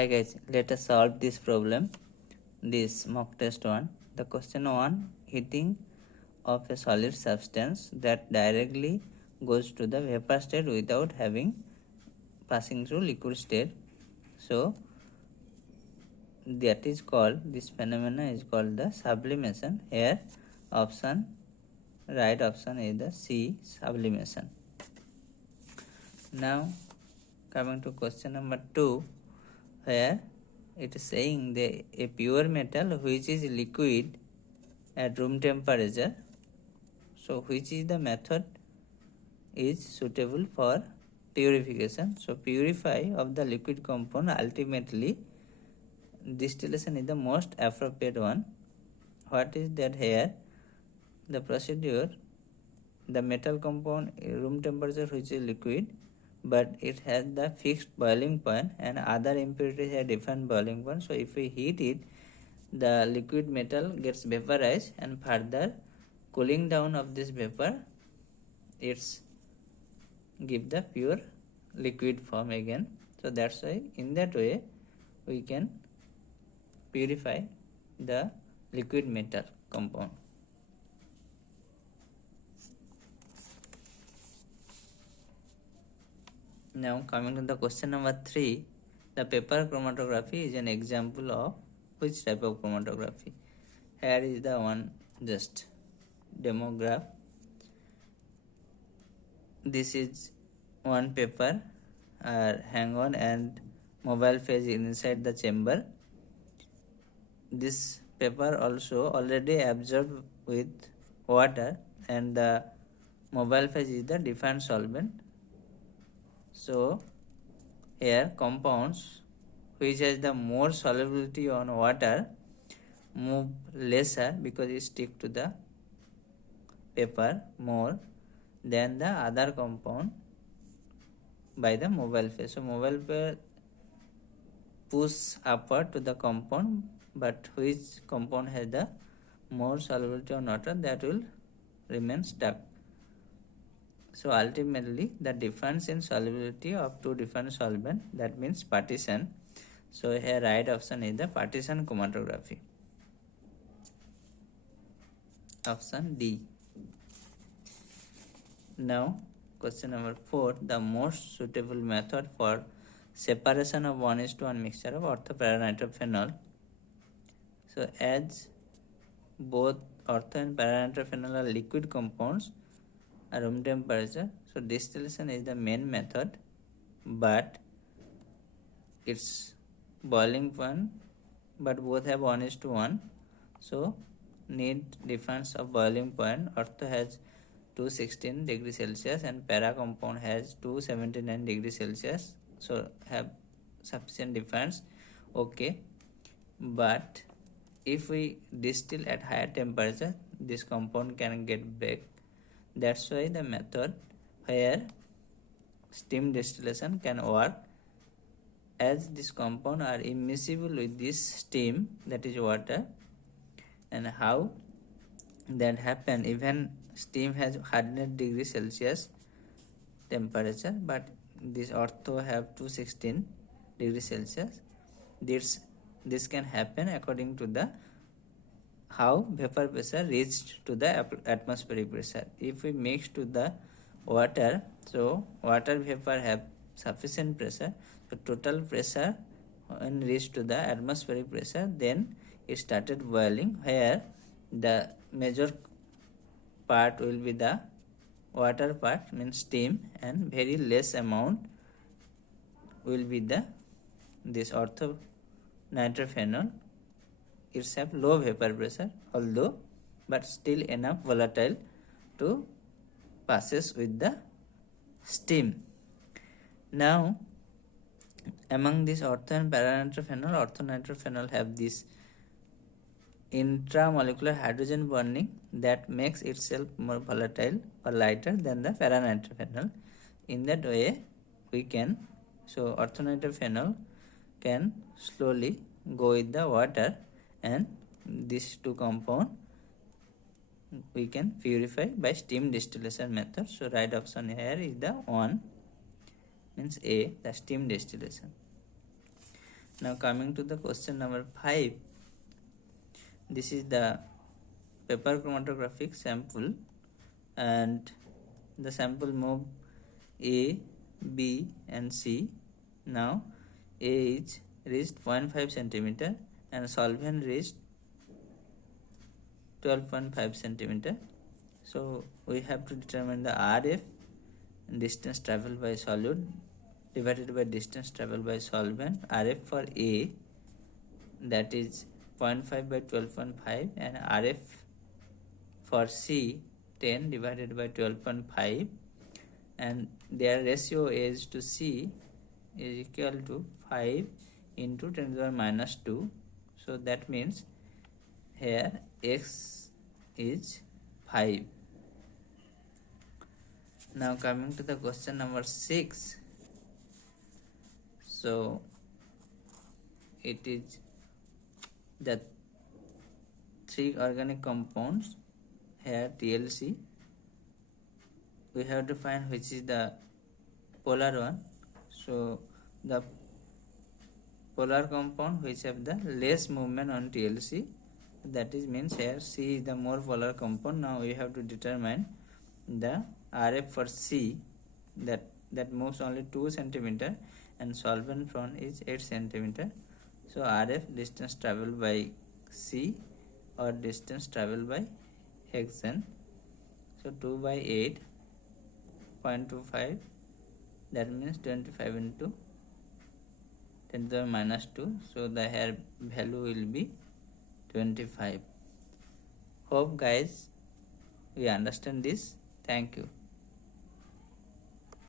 Hi guys, let us solve this problem, this mock test 1. The question 1, heating of a solid substance that directly goes to the vapor state without passing through liquid state. So that is called, this phenomena is called the sublimation. Here right option is the C, sublimation. Now coming to question number 2, where it is saying that a pure metal which is liquid at room temperature, so which is the method is suitable for purification. So purify of the liquid compound, ultimately distillation is the most appropriate one. What is that here? The procedure, the metal compound room temperature which is liquid, but it has the fixed boiling point and other impurities have different boiling point. So if we heat it, the liquid metal gets vaporized, and further cooling down of this vapor, it's give the pure liquid form again. So that's why in that way we can purify the liquid metal compound. Now coming to the question number 3, the paper chromatography is an example of which type of chromatography? Here is the one just demo graph. This is one paper hang on and mobile phase inside the chamber. This paper also already absorbed with water, and the mobile phase is the different solvent. So here compounds which has the more solubility on water move lesser because it stick to the paper more than the other compound by the mobile phase. So mobile phase push upward to the compound, but which compound has the more solubility on water, that will remain stuck. So ultimately the difference in solubility of two different solvent, that means partition. So here right option is the partition chromatography. Option D. Now question number 4, the most suitable method for separation of 1:1 mixture of ortho-para-nitrophenol. So as both ortho and para-nitrophenol are liquid compounds at room temperature, so distillation is the main method, but it's boiling point, but both have 1:1, so need difference of boiling point. Ortho has 216 degrees Celsius and para compound has 279 degrees Celsius, so have sufficient difference. Okay, but if we distill at higher temperature, this compound can get baked. That's why the method where steam distillation can work, as this compound are immiscible with this steam, that is water. And how that happen? Even steam has 100 degrees Celsius temperature, but this ortho have 216 degrees Celsius. This can happen according to the how vapor pressure reached to the atmospheric pressure. If we mix to the water, so water vapor have sufficient pressure, so total pressure when reached to the atmospheric pressure, then it started boiling, where the major part will be the water part, means steam, and very less amount will be the this ortho nitrophenol. It's have low vapor pressure, although but still enough volatile to passes with the steam. Now among this ortho and para-nitrophenol, ortho-nitrophenol have this intramolecular hydrogen bonding that makes itself more volatile or lighter than the para-nitrophenol. In that way we can, so ortho-nitrophenol can slowly go with the water, and these two compound we can purify by steam distillation method. So right option here is the 1, means A, the steam distillation. Now coming to the question number 5. This is the paper chromatographic sample, and the sample move A, B and C. Now A is reached 0.5 centimeter and solvent reached 12.5 centimeter. So we have to determine the RF, distance traveled by solute, divided by distance traveled by solvent. RF for A, that is 0.5 by 12.5, and RF for C, 10 divided by 12.5, and their ratio A to C is equal to 5 into 10 to the minus 2. So that means here x is 5. Now coming to the question number 6. So it is the 3 organic compounds, here TLC. We have to find which is the polar one. So the polar compound which have the less movement on TLC, that is means here C is the more polar compound. Now we have to determine the RF for C, that moves only 2 centimeter, and solvent from is 8 centimeter. So RF, distance traveled by C or distance traveled by hexane. So 2 by 8.25, that means 25 into 10 to the minus 2. So the here value will be 25. Hope guys we understand this. Thank you.